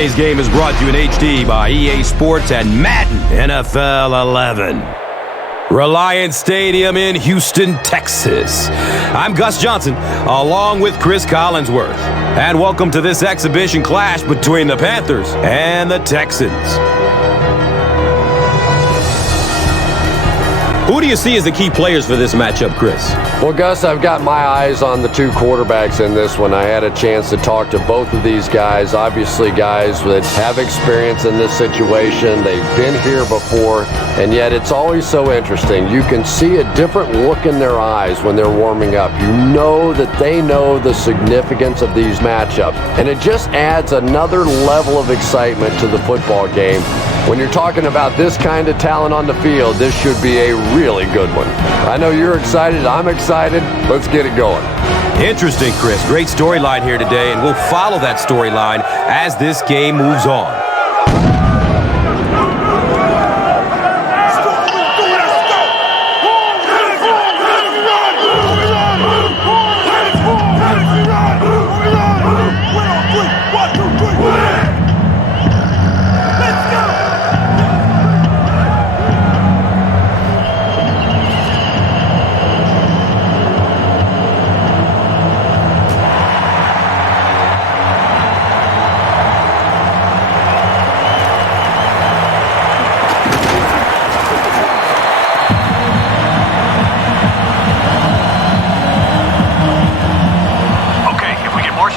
Today's game is brought to you in HD by EA Sports and Madden NFL 11. Reliance Stadium in Houston, Texas. I'm Gus Johnson, along with Chris Collinsworth. And welcome to this exhibition clash between the Panthers and the Texans. Who do you see as the key players for this matchup, Chris? Well, Gus, I've got my eyes on the two quarterbacks in this one. I had a chance to talk to both of these guys. Obviously, guys that have experience in this situation. They've been here before, and yet it's always so interesting. You can see a different look in their eyes when they're warming up. You know that they know the significance of these matchups, and it just adds another level of excitement to the football game. When you're talking about this kind of talent on the field, this should be a really good one. I know you're excited. I'm excited. Let's get it going. Interesting, Chris. Great storyline here today, and we'll follow that storyline as this game moves on.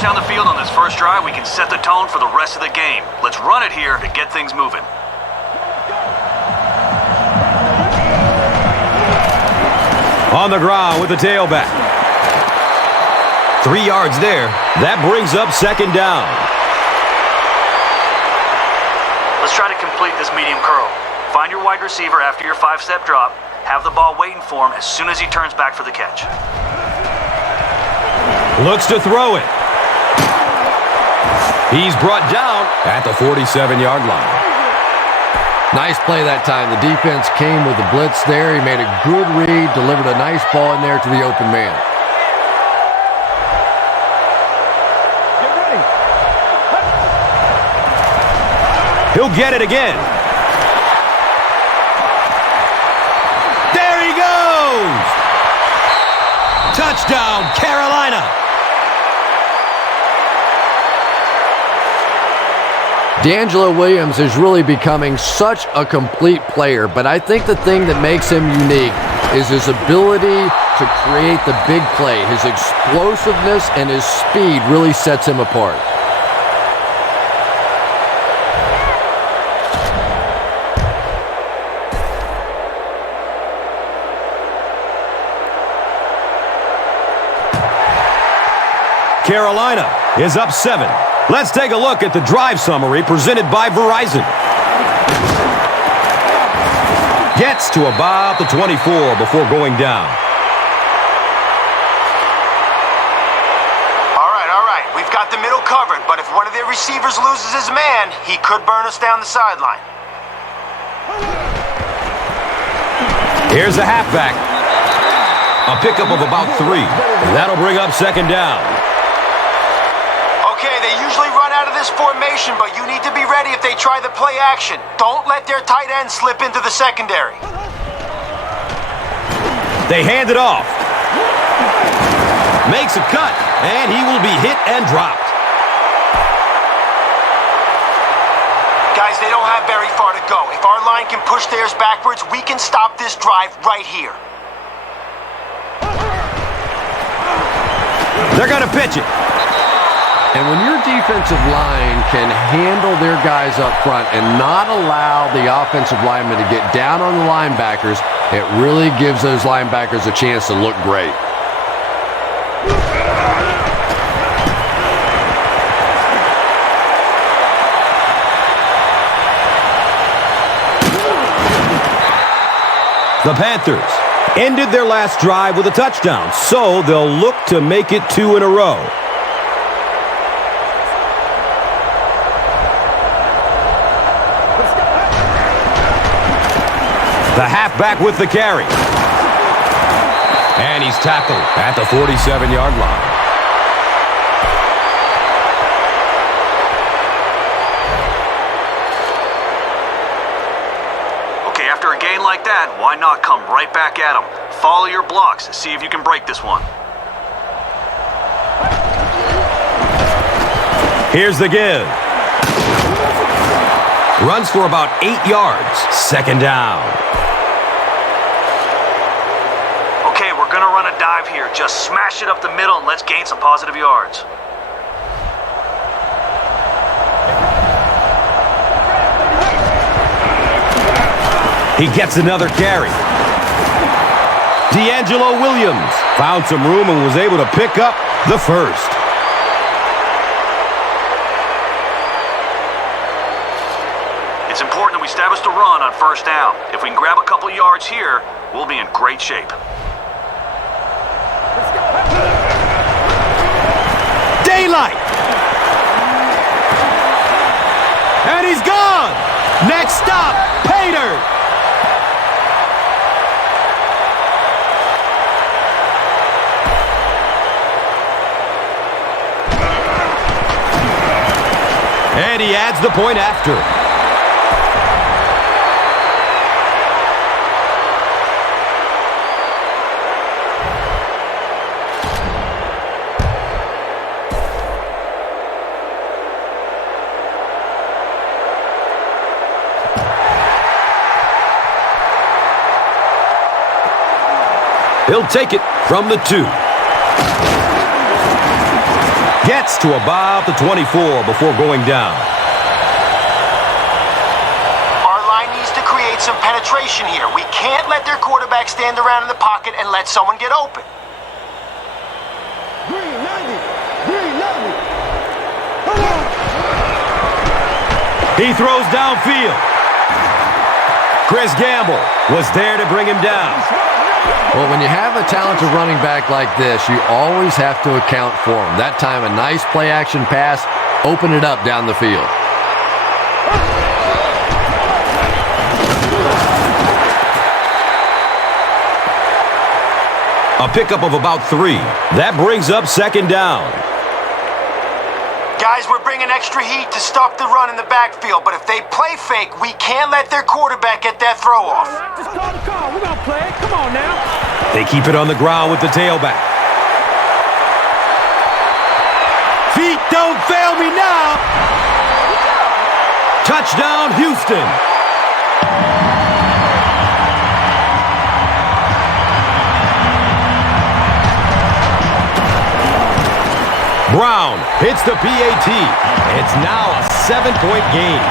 Down the field on this first drive, we can set the tone for the rest of the game. Let's run it here to get things moving. On the ground with the tailback. 3 yards there. That brings up second down. Let's try to complete this medium curl. Find your wide receiver after your 5-step drop. Have the ball waiting for him as soon as he turns back for the catch. Looks to throw it. He's brought down at the 47-yard line. Nice play that time. The defense came with the blitz there. He made a good read, delivered a nice ball in there to the open man. Get ready. He'll get it again. There he goes! Touchdown, Carolina! D'Angelo Williams is really becoming such a complete player, but I think the thing that makes him unique is his ability to create the big play. His explosiveness and his speed really sets him apart. Carolina is up 7. Let's take a look at the drive summary presented by Verizon. Gets to about the 24 before going down. All right. We've got the middle covered, but if one of their receivers loses his man, he could burn us down the sideline. Here's the halfback. A pickup of about 3. And that'll bring up second down. Okay, they usually run out of this formation, but you need to be ready if they try the play action. Don't let their tight end slip into the secondary. They hand it off. Makes a cut, and he will be hit and dropped. Guys, they don't have very far to go. If our line can push theirs backwards, we can stop this drive right here. They're going to pitch it. And when your defensive line can handle their guys up front and not allow the offensive linemen to get down on the linebackers, it really gives those linebackers a chance to look great. The Panthers ended their last drive with a touchdown, so they'll look to make it 2 in a row. The halfback with the carry. And he's tackled at the 47-yard line. Why not come right back at them? Follow your blocks. See if you can break this one. Here's the give. Runs for about 8 yards. Second down. Okay, we're going to run a dive here. Just smash it up the middle and let's gain some positive yards. He gets another carry. D'Angelo Williams found some room and was able to pick up the first. It's important that we establish the run on first down. If we can grab a couple yards here, we'll be in great shape. Daylight! And he's gone! Next stop, Pater! And he adds the point after. He'll take it from the 2. Gets to about the 24 before going down. Our line needs to create some penetration here. We can't let their quarterback stand around in the pocket and let someone get open. Green 90. Green 90. Come on. He throws downfield. Chris Gamble was there to bring him down. Well, when you have a talented running back like this, you always have to account for him. That time, a nice play-action pass, open it up down the field. A pickup of about 3. That brings up second down. Guys, we're bringing extra heat to stop the run in the backfield, but if they play fake, we can't let their quarterback get that throw off. Just call the call. We're going to play. Come on now. They keep it on the ground with the tailback. Feet don't fail me now. Touchdown, Houston. Brown hits the PAT. It's now a 7-point game.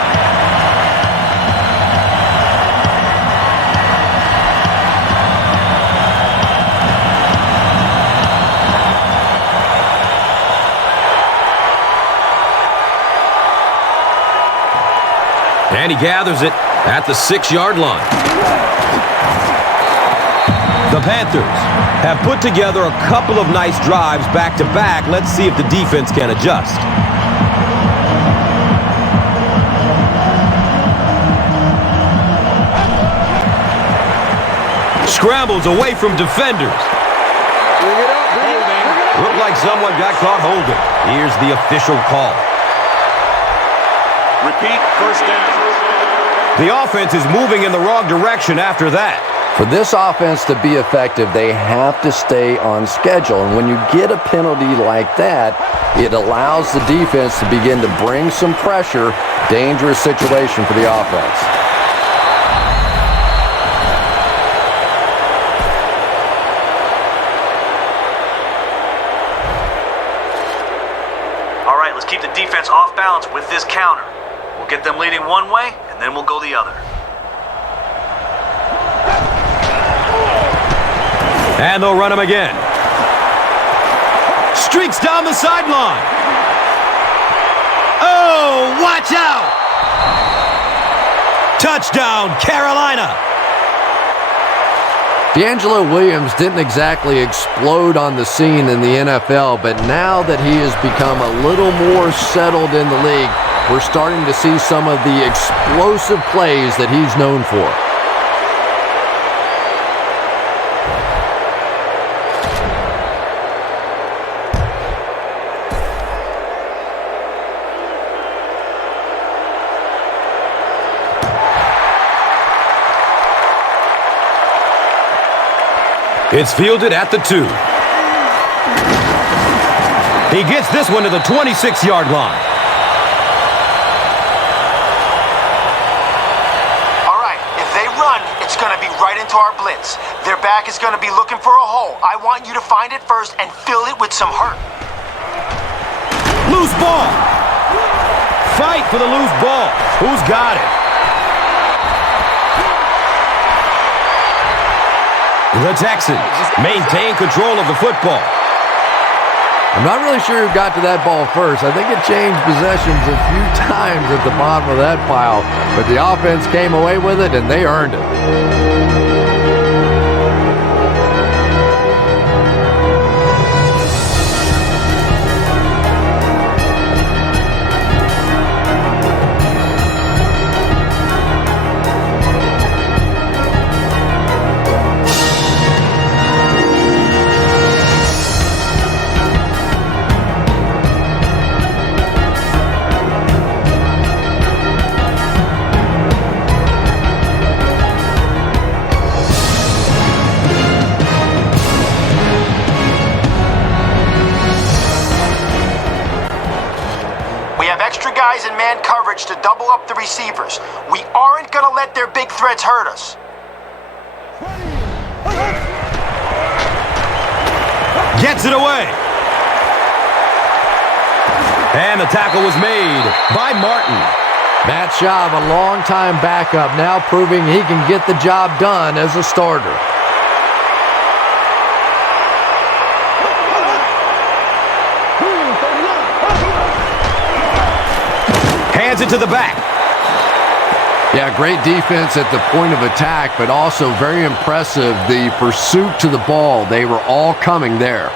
And he gathers it at the 6-yard line. The Panthers have put together a couple of nice drives back-to-back. Let's see if the defense can adjust. Scrambles away from defenders. Looked like someone got caught holding. Here's the official call. Repeat, first down. The offense is moving in the wrong direction after that. For this offense to be effective, they have to stay on schedule. And when you get a penalty like that, it allows the defense to begin to bring some pressure. Dangerous situation for the offense. All right, let's keep the defense off balance with this counter. We'll get them leading one way, and then we'll go the other. And they'll run him again. Streaks down the sideline. Oh, watch out! Touchdown, Carolina! D'Angelo Williams didn't exactly explode on the scene in the NFL, but now that he has become a little more settled in the league, we're starting to see some of the explosive plays that he's known for. It's fielded at the 2. He gets this one to the 26-yard line. All right, if they run, it's going to be right into our blitz. Their back is going to be looking for a hole. I want you to find it first and fill it with some hurt. Loose ball. Fight for the loose ball. Who's got it? The Texans maintain control of the football. I'm not really sure who got to that ball first. I think it changed possessions a few times at the bottom of that pile, but the offense came away with it, and they earned it. Guys in man coverage to double up the receivers. We aren't going to let their big threats hurt us. Gets it away. And the tackle was made by Martin. Matt Schaub, a long-time backup, now proving he can get the job done as a starter. Hands it to the back. Yeah, great defense at the point of attack, but also very impressive, the pursuit to the ball. They were all coming there.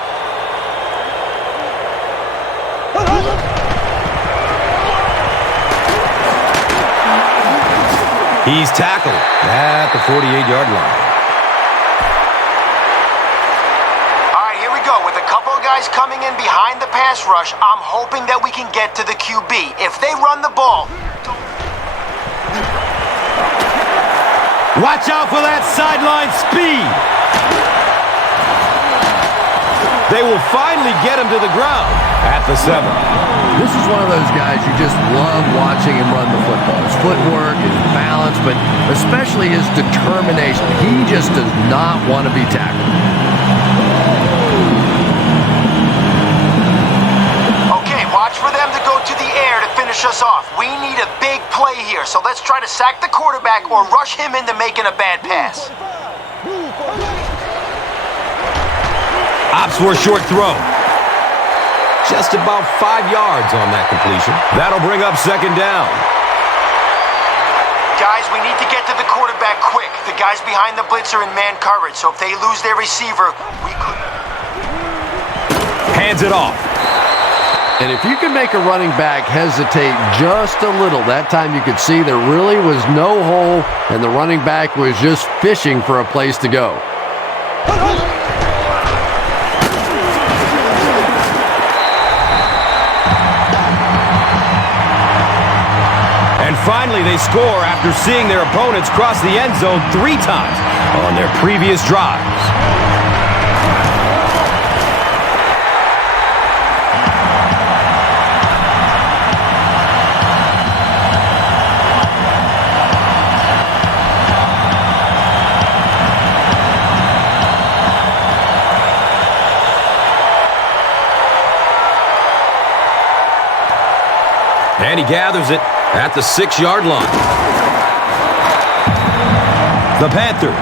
He's tackled at the 48-yard line. All right, here we go. With a couple of guys coming in behind the pass rush, I'm hoping that we can get to the QB. If they run the ball... Watch out for that sideline speed. They will finally get him to the ground at the 7. This is one of those guys you just love watching him run the football. His footwork, his balance, but especially his determination. He just does not want to be tackled. Okay, watch for them to go to the air to finish us off. We need a big play here, so let's try to sack the quarterback or rush him into making a bad pass. Opts for a short throw. Just about 5 yards on that completion. That'll bring up second down. Guys, we need to get to the quarterback quick. The guys behind the blitz are in man coverage, so if they lose their receiver, we could... Hands it off. And if you can make a running back hesitate just a little, that time you could see there really was no hole, and the running back was just fishing for a place to go. Finally, they score after seeing their opponents cross the end zone 3 times on their previous drives. And he gathers it at the 6-yard line. The Panthers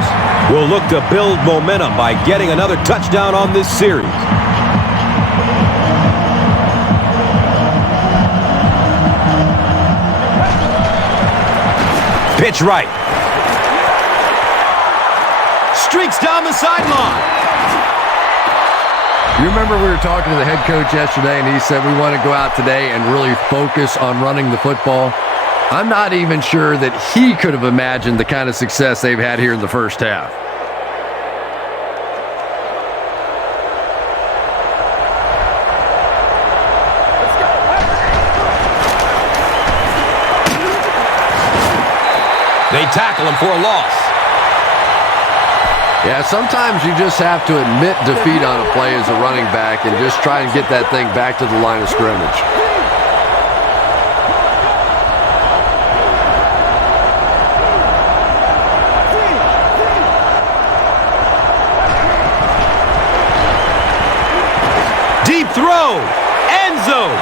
will look to build momentum by getting another touchdown on this series. Pitch right. Streaks down the sideline. You remember we were talking to the head coach yesterday, and he said we want to go out today and really focus on running the football. I'm not even sure that he could have imagined the kind of success they've had here in the first half. They tackle him for a loss. Yeah, sometimes you just have to admit defeat on a play as a running back and just try and get that thing back to the line of scrimmage. Deep throw, end zone.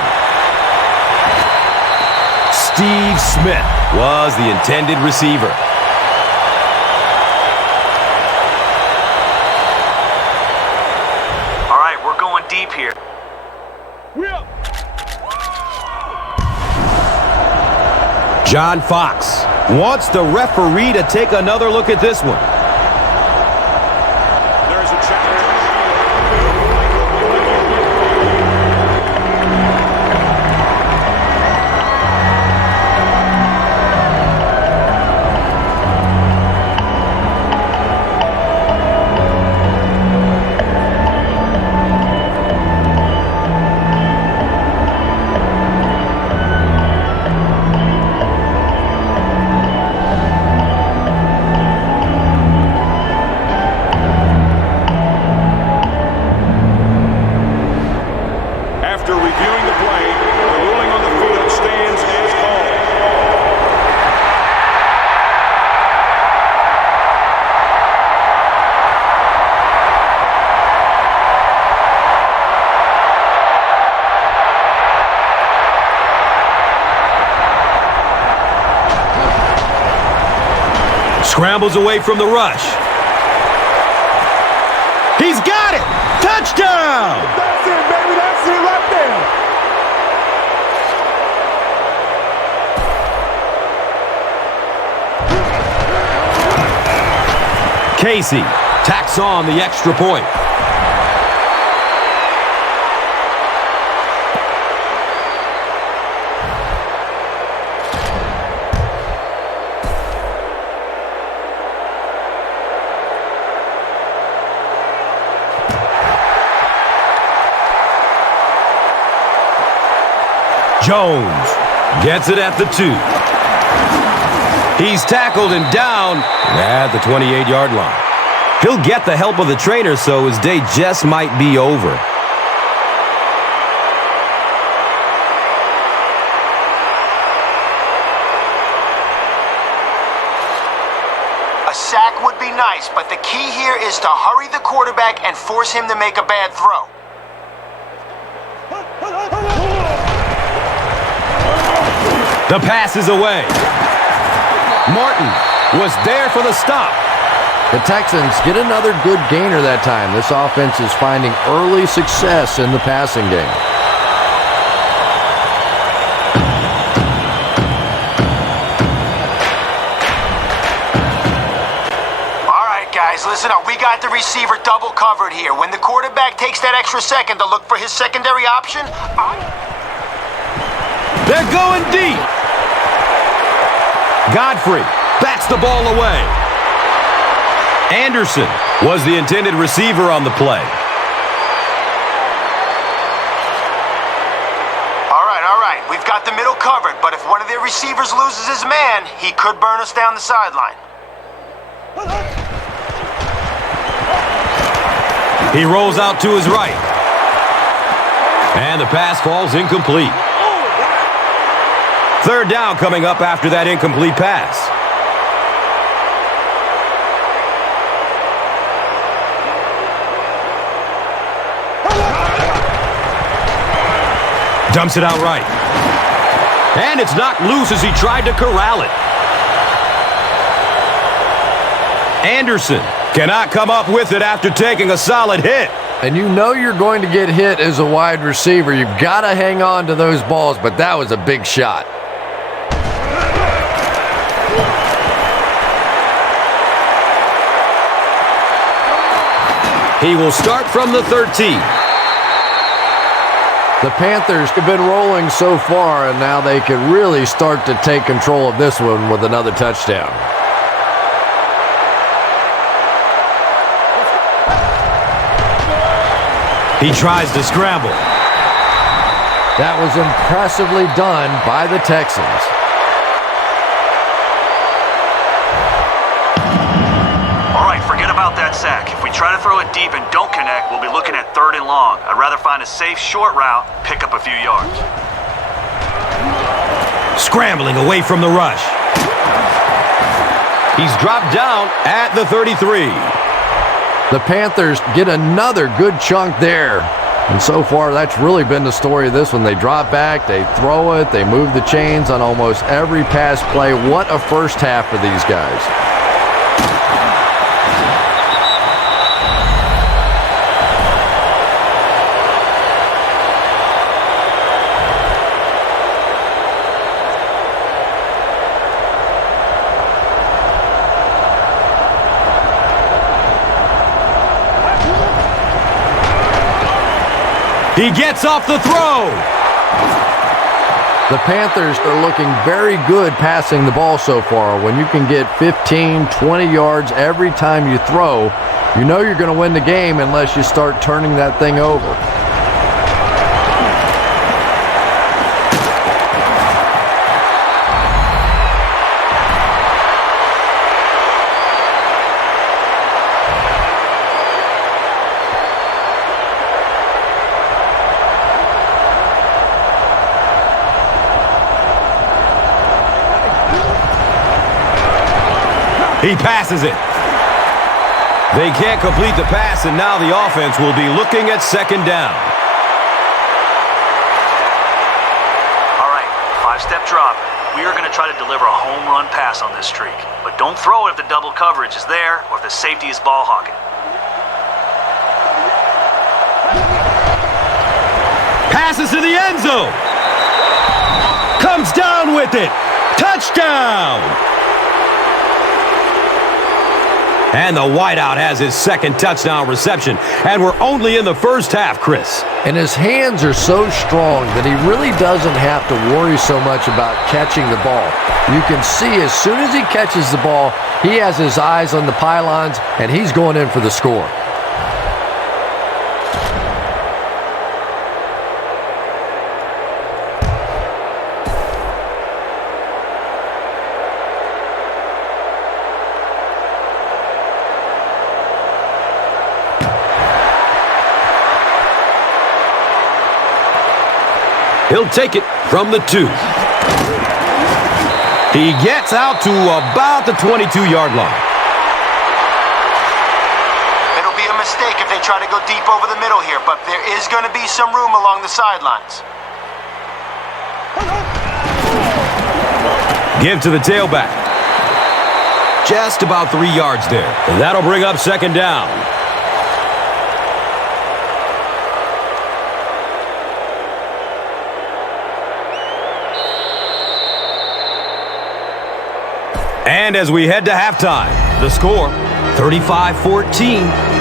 Steve Smith was the intended receiver. All right, we're going deep here. John Fox wants the referee to take another look at this one. There's a challenge. After reviewing the play, the ruling on the field stands as called. Scrambles away from the rush. He's got it! Touchdown! That's it, baby. That's it right there. Casey tacks on the extra point. Jones gets it at the 2. He's tackled and down at the 28-yard line. He'll get the help of the trainer, so his day just might be over. A sack would be nice, but the key here is to hurry the quarterback and force him to make a bad throw. The pass is away. Martin was there for the stop. The Texans get another good gainer that time. This offense is finding early success in the passing game. All right, guys, listen up. We got the receiver double covered here. When the quarterback takes that extra second to look for his secondary option, They're going deep. Godfrey bats the ball away. Anderson was the intended receiver on the play. All right. We've got the middle covered, but if one of their receivers loses his man, he could burn us down the sideline. He rolls out to his right. And the pass falls incomplete. Third down coming up after that incomplete pass. Dumps it out right. And it's knocked loose as he tried to corral it. Anderson cannot come up with it after taking a solid hit. And you know you're going to get hit as a wide receiver. You've got to hang on to those balls, but that was a big shot. He will start from the 13. The Panthers have been rolling so far, and now they can really start to take control of this one with another touchdown. He tries to scramble. That was impressively done by the Texans. All right, forget about that sack. If we try to throw it deep and don't connect, we'll be looking at 3rd and long. I'd rather find a safe short route, pick up a few yards. Scrambling away from the rush. He's dropped down at the 33. The Panthers get another good chunk there. And so far, that's really been the story of this one. They drop back, they throw it, they move the chains on almost every pass play. What a first half for these guys. He gets off the throw. The Panthers are looking very good passing the ball so far. When you can get 15, 20 yards every time you throw, you know you're going to win the game unless you start turning that thing over. He passes it. They can't complete the pass, and now the offense will be looking at 2nd down. All right, 5-step drop. We are going to try to deliver a home run pass on this streak. But don't throw it if the double coverage is there or if the safety is ball hawking. Passes to the end zone. Comes down with it. Touchdown! And the wideout has his 2nd touchdown reception. And we're only in the first half, Chris. And his hands are so strong that he really doesn't have to worry so much about catching the ball. You can see as soon as he catches the ball, he has his eyes on the pylons, and he's going in for the score. He'll take it from the 2. He gets out to about the 22-yard line. It'll be a mistake if they try to go deep over the middle here, but there is going to be some room along the sidelines. Give to the tailback. Just about 3 yards there. And that'll bring up 2nd down. And as we head to halftime, the score, 35-14.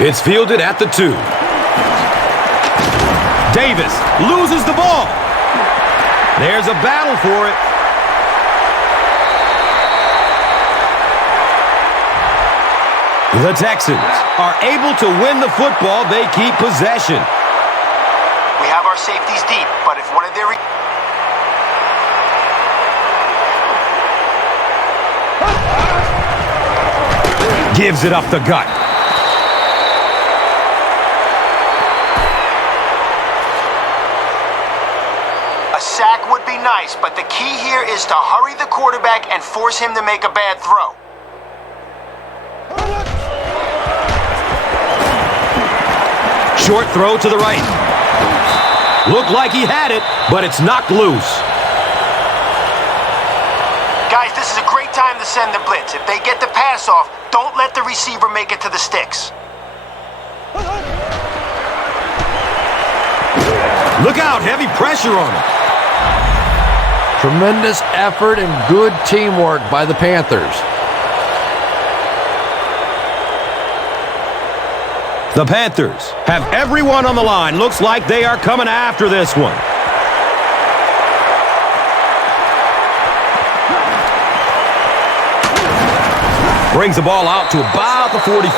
It's fielded at the 2. Davis loses the ball. There's a battle for it. The Texans are able to win the football. They keep possession. We have our safeties deep, but if one of their... Gives it up the gut. A sack would be nice, but the key here is to hurry the quarterback and force him to make a bad throw. Short throw to the right. Looked like he had it, but it's knocked loose. Guys, this is a great time to send the blitz. If they get the pass off, don't let the receiver make it to the sticks. Look out, heavy pressure on him. Tremendous effort and good teamwork by the Panthers. The Panthers have everyone on the line. Looks like they are coming after this one. Brings the ball out to about the 44.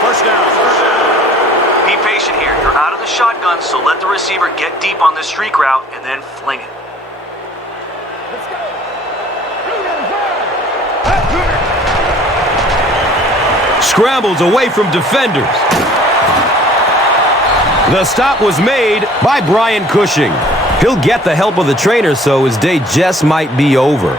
First down. Be patient here. You're out of the shotgun, so let the receiver get deep on this streak route and then fling it. Scrambles away from defenders. The stop was made by Brian Cushing. He'll get the help of the trainer, so his day just might be over.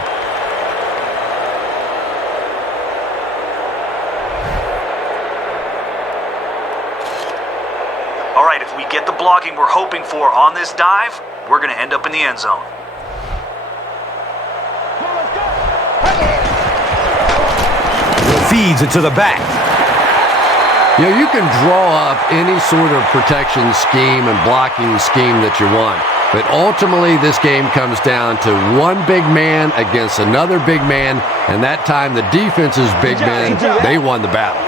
All right, if we get the blocking we're hoping for on this dive, we're going to end up in the end zone. Feeds it to the back. You know, you can draw up any sort of protection scheme and blocking scheme that you want. But ultimately, this game comes down to one big man against another big man. And that time, the defense's big men, they won the battle.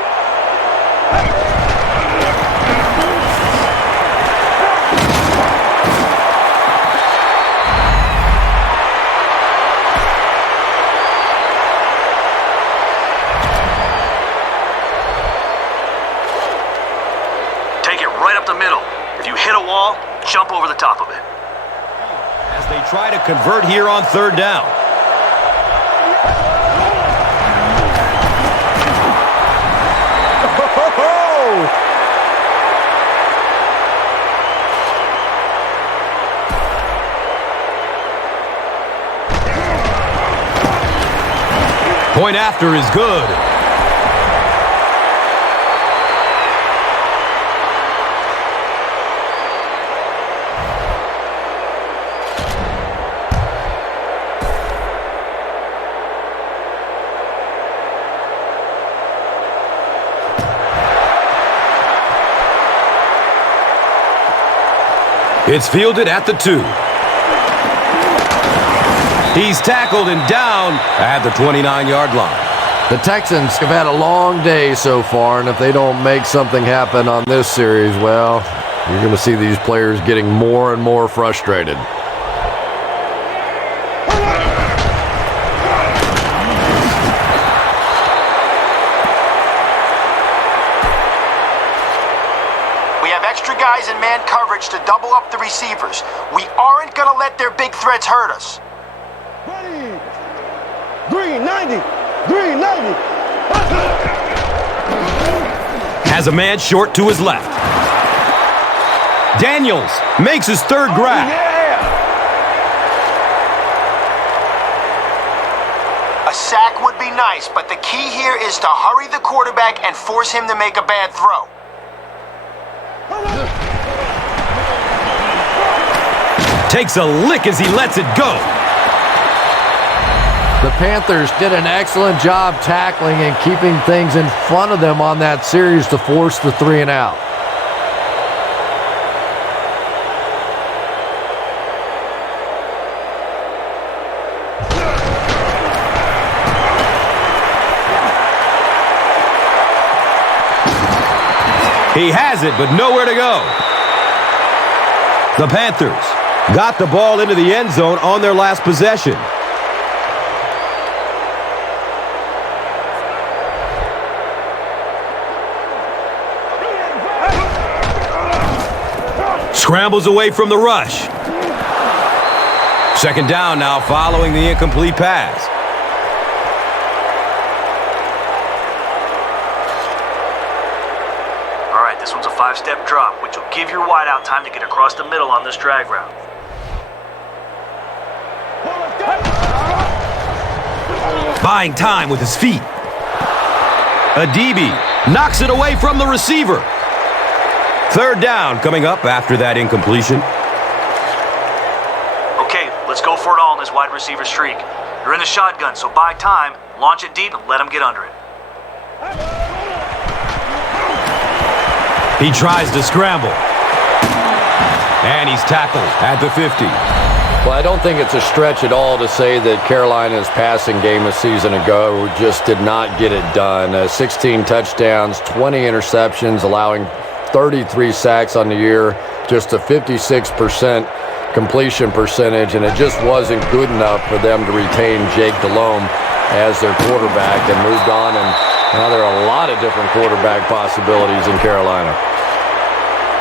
Take it right up the middle. If you hit a wall, jump over the top of it. As they try to convert here on third down. Point after is good. It's fielded at the 2. He's tackled and down at the 29-yard line. The Texans have had a long day so far, and if they don't make something happen on this series, well, you're going to see these players getting more and more frustrated. Guys in man coverage to double up the receivers. We aren't going to let their big threats hurt us. 390. 390. Has a man short to his left. Daniels makes his third grab. A sack would be nice, but the key here is to hurry the quarterback and force him to make a bad throw. Takes a lick as he lets it go. The Panthers did an excellent job tackling and keeping things in front of them on that series to force the 3 and out. He has it, but nowhere to go. The Panthers got the ball into the end zone on their last possession. Scrambles away from the rush. Second down now following the incomplete pass. All right, this one's a 5-step drop, which will give your wideout time to get across the middle on this drag route. Buying time with his feet. Adibi knocks it away from the receiver. Third down coming up after that incompletion. Okay, let's go for it all in this wide receiver streak. You're in the shotgun, so buy time, launch it deep, and let him get under it. He tries to scramble. And he's tackled at the 50. Well, I don't think it's a stretch at all to say that Carolina's passing game a season ago just did not get it done. 16 touchdowns, 20 interceptions, allowing 33 sacks on the year, just a 56% completion percentage, and it just wasn't good enough for them to retain Jake Delhomme as their quarterback and moved on. And now there are a lot of different quarterback possibilities in Carolina.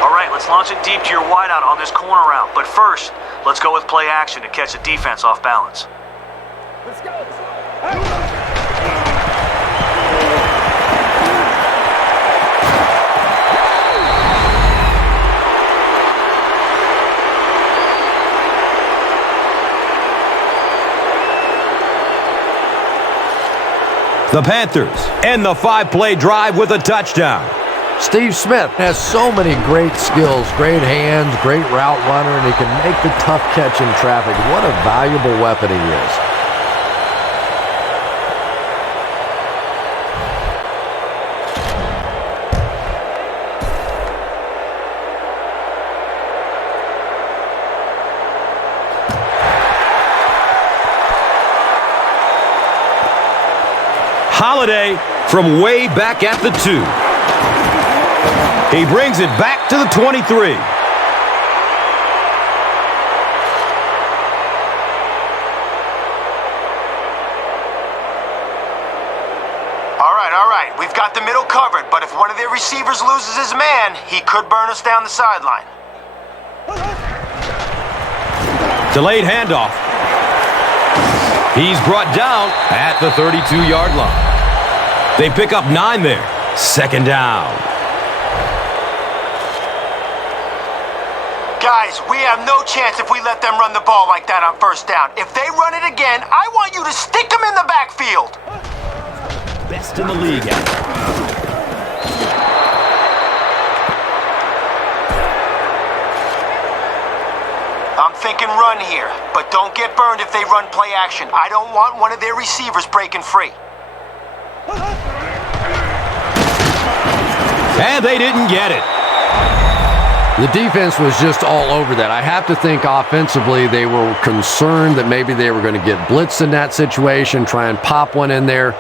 All right, let's launch it deep to your wideout on this corner route. But first, let's go with play action to catch the defense off balance. Let's go. The Panthers end the 5-play drive with a touchdown. Steve Smith has so many great skills, great hands, great route runner, and he can make the tough catch in traffic. What a valuable weapon he is. Holiday from way back at the 2. He brings it back to the 23. All right. We've got the middle covered, but if one of their receivers loses his man, he could burn us down the sideline. Delayed handoff. He's brought down at the 32-yard line. They pick up 9 there. Second down. Guys, we have no chance if we let them run the ball like that on first down. If they run it again, I want you to stick them in the backfield. Best in the league at it. I'm thinking run here, but don't get burned if they run play action. I don't want one of their receivers breaking free. And they didn't get it. The defense was just all over that. I have to think offensively they were concerned that maybe they were going to get blitzed in that situation, try and pop one in there.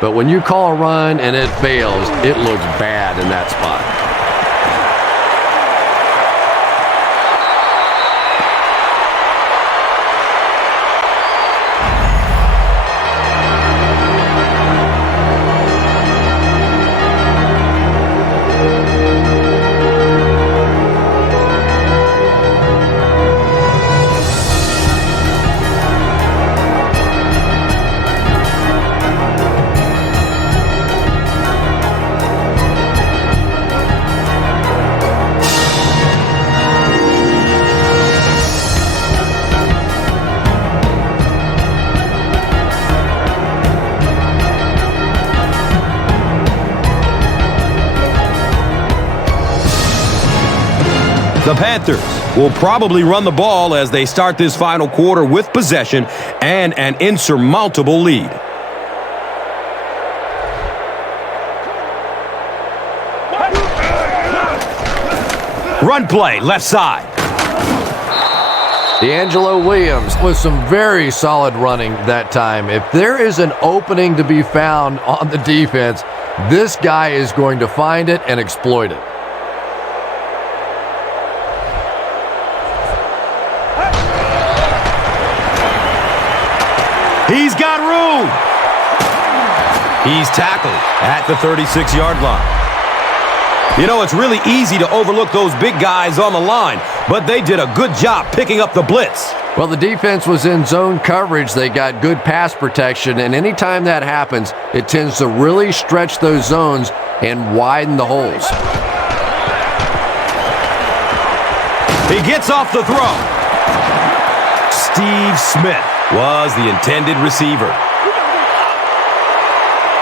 But when you call a run and it fails, it looks bad in that spot. The Panthers will probably run the ball as they start this final quarter with possession and an insurmountable lead. Run play, left side. D'Angelo Williams with some very solid running that time. If there is an opening to be found on the defense, this guy is going to find it and exploit it. He's got room. He's tackled at the 36-yard line. You know, it's really easy to overlook those big guys on the line, but they did a good job picking up the blitz. Well, the defense was in zone coverage. They got good pass protection, and anytime that happens, it tends to really stretch those zones and widen the holes. He gets off the throw. Steve Smith was the intended receiver. All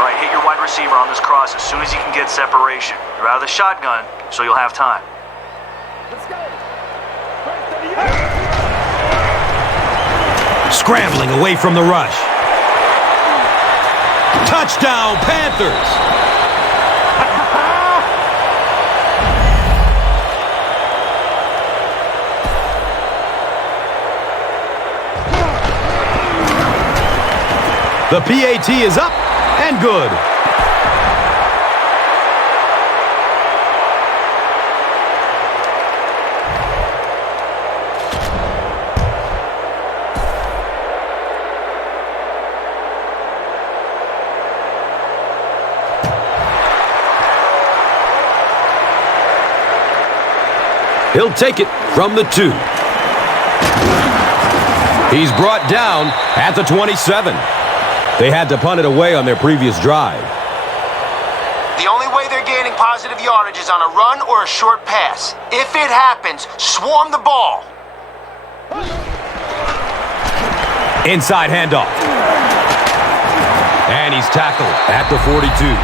right, hit your wide receiver on this cross. across as soon as you can get separation. You're out of the shotgun, so you'll have time. Let's go. Scrambling away from the rush. Touchdown, Panthers! The PAT is up and good. He'll take it from the 2. He's brought down at the 27. They had to punt it away on their previous drive. The only way they're gaining positive yardage is on a run or a short pass. If it happens, swarm the ball. Inside handoff. And he's tackled at the 42.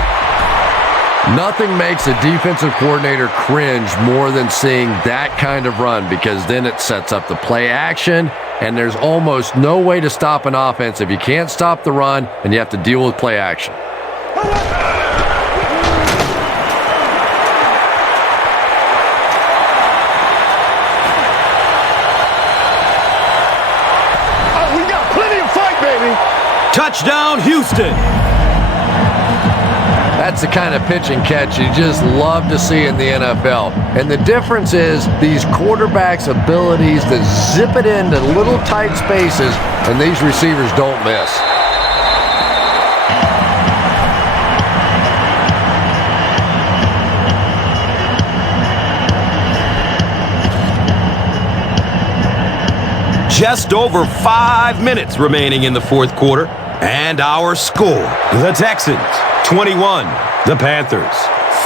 Nothing makes a defensive coordinator cringe more than seeing that kind of run, because then it sets up the play action, and there's almost no way to stop an offense if you can't stop the run and you have to deal with play action. Oh, we got plenty of fight, baby. Touchdown, Houston! That's the kind of pitch and catch you just love to see in the NFL. And the difference is these quarterbacks' abilities to zip it into little tight spaces, and these receivers don't miss. Just over 5 minutes remaining in the fourth quarter. And our score, the Texans 21, the Panthers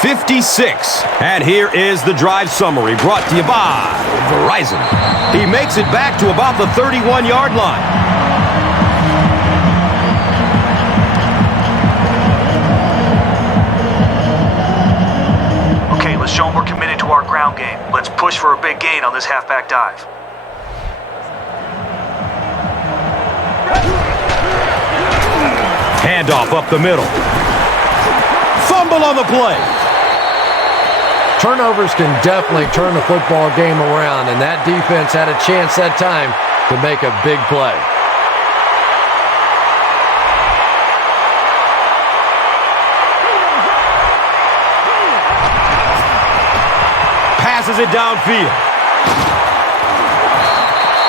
56. And here is the drive summary brought to you by Verizon. He makes it back to about the 31-yard line. Okay, let's show them we're committed to our ground game. Let's push for a big gain on this halfback dive. Handoff up the middle. Fumble on the play. Turnovers can definitely turn the football game around, and that defense had a chance that time to make a big play. Passes it downfield.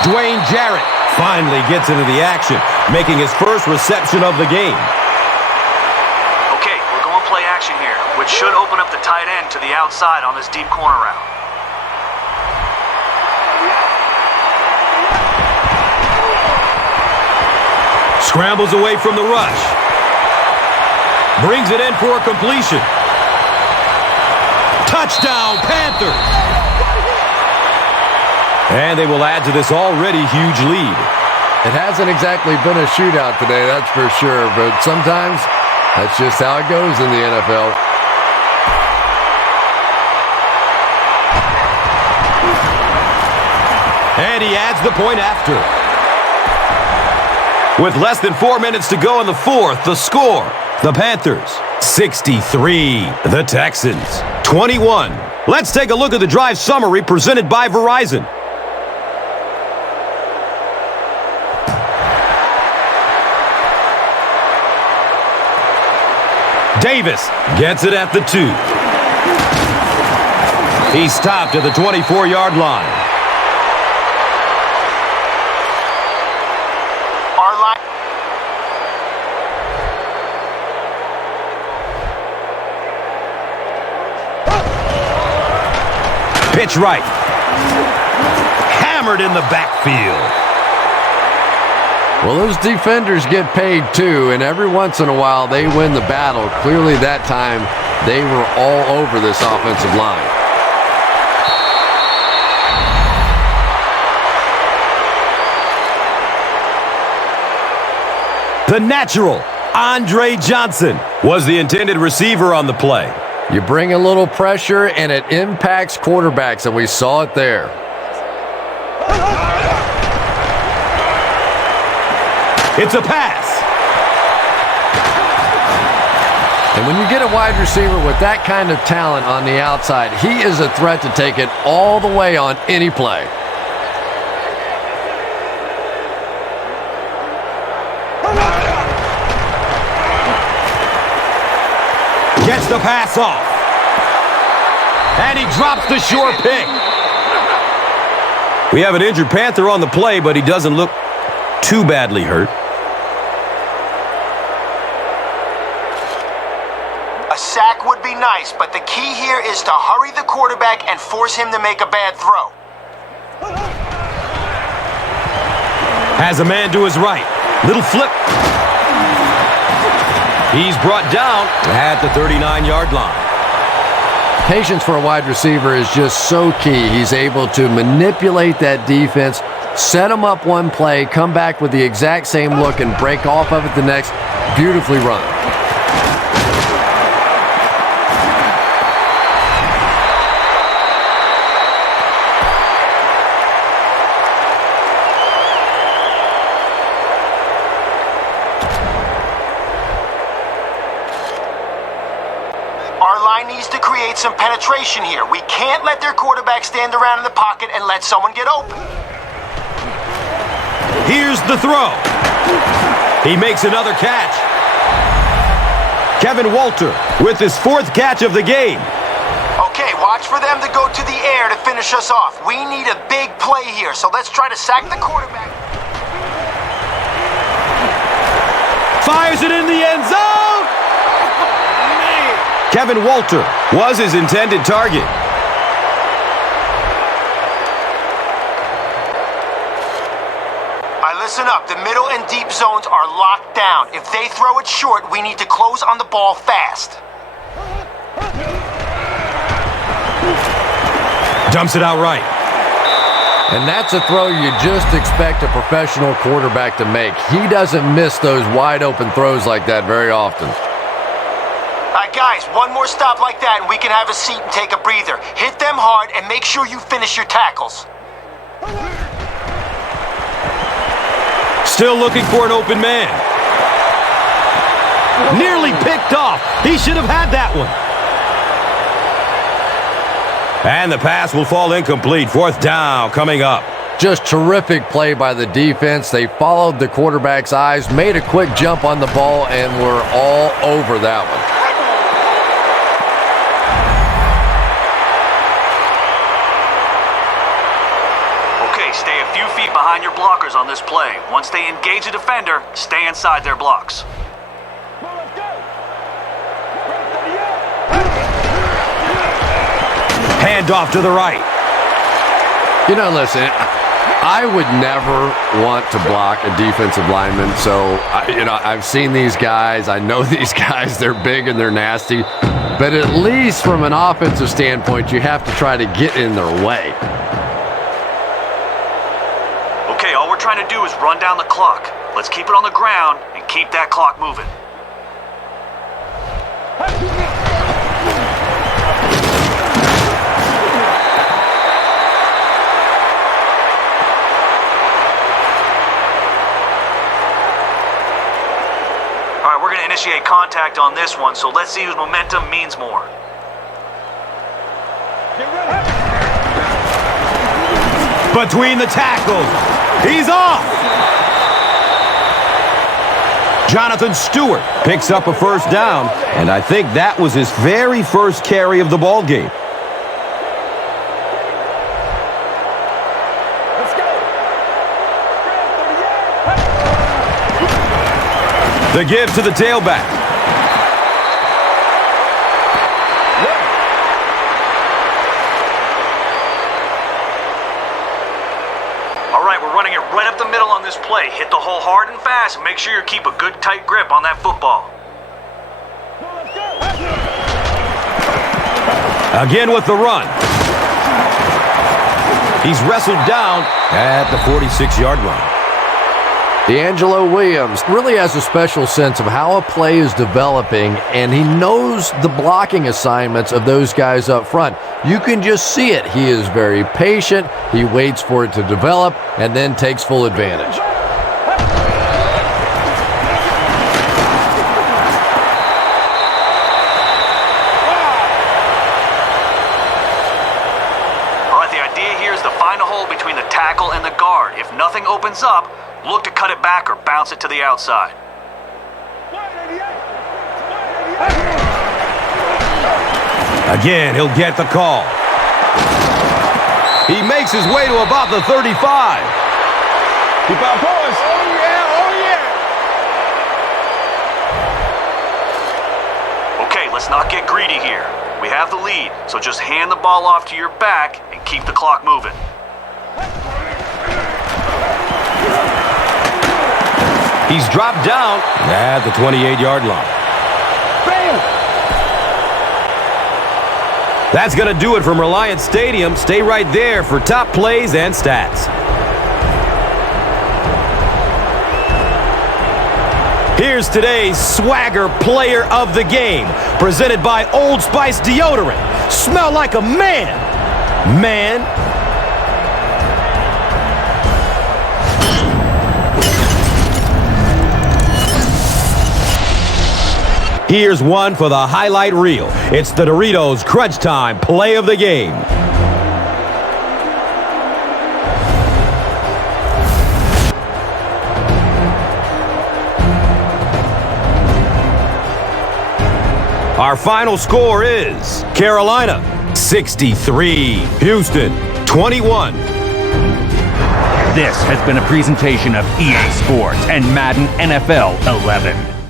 Dwayne Jarrett finally gets into the action, making his first reception of the game. Okay, we're going play action here, which should open up the tight end to the outside on this deep corner route. Scrambles away from the rush. Brings it in for a completion. Touchdown, Panthers! And they will add to this already huge lead. It hasn't exactly been a shootout today, that's for sure, but sometimes that's just how it goes in the NFL. And he adds the point after. With less than 4 minutes to go in the fourth, the score, the Panthers 63, the Texans 21. Let's take a look at the drive summary presented by Verizon. Davis gets it at the 2. He's stopped at the 24-yard line. Our line. Pitch right. Hammered in the backfield. Well, those defenders get paid too, and every once in a while they win the battle. Clearly that time they were all over this offensive line. The natural Andre Johnson was the intended receiver on the play. You bring a little pressure, and it impacts quarterbacks, and we saw it there. It's a pass. And when you get a wide receiver with that kind of talent on the outside, he is a threat to take it all the way on any play. Gets the pass off. And he drops the short pick. We have an injured Panther on the play, but he doesn't look too badly hurt. A sack would be nice, but the key here is to hurry the quarterback and force him to make a bad throw. Has a man to his right. Little flip. He's brought down at the 39-yard line. Patience for a wide receiver is just so key. He's able to manipulate that defense, set them up one play, come back with the exact same look, and break off of it the next. Beautifully run. Needs to create some penetration here. We can't let their quarterback stand around in the pocket and let someone get open. Here's the throw. He makes another catch. Kevin Walter with his 4th catch of the game. Okay, watch for them to go to the air to finish us off. We need a big play here, so let's try to sack the quarterback. Fires it in the end zone. Kevin Walter was his intended target. All right, listen up. The middle and deep zones are locked down. If they throw it short, we need to close on the ball fast. Dumps it out right. And that's a throw you just expect a professional quarterback to make. He doesn't miss those wide open throws like that very often. All right, guys, one more stop like that and we can have a seat and take a breather. Hit them hard and make sure you finish your tackles. Still looking for an open man. Nearly picked off. He should have had that one. And the pass will fall incomplete. 4th down coming up. Just terrific play by the defense. They followed the quarterback's eyes, made a quick jump on the ball, and were all over that one. Stay a few feet behind your blockers on this play. Once they engage a defender, stay inside their blocks. Hand off to the right. You know, listen, I would never want to block a defensive lineman. So, I've seen these guys. I know these guys. They're big and they're nasty. But at least from an offensive standpoint, you have to try to get in their way. Okay, all we're trying to do is run down the clock. Let's keep it on the ground and keep that clock moving. All right, we're going to initiate contact on this one, so let's see whose momentum means more. Between the tackles. He's off. Jonathan Stewart picks up a 1st down, and I think that was his very first carry of the ball game. The give to the tailback. All right, we're running it right up the middle on this play. Hit the hole hard and fast, and make sure you keep a good tight grip on that football. Again with the run. He's wrestled down at the 46-yard line. D'Angelo Williams really has a special sense of how a play is developing, and he knows the blocking assignments of those guys up front. You can just see it. He is very patient. He waits for it to develop and then takes full advantage. All right, the idea here is to find a hole between the tackle and the guard. If nothing opens up, look to cut it back or bounce it to the outside. Again, he'll get the call. He makes his way to about the 35. Keep our poise. Oh, yeah. Oh, yeah. Okay, let's not get greedy here. We have the lead, so just hand the ball off to your back and keep the clock moving. He's dropped down at the 28-yard line. Bam! That's going to do it from Reliant Stadium. Stay right there for top plays and stats. Here's today's Swagger Player of the Game, presented by Old Spice Deodorant. Smell like a man. Man. Here's one for the highlight reel. It's the Doritos Crunch Time Play of the Game. Our final score is Carolina 63, Houston 21. This has been a presentation of EA Sports and Madden NFL 11.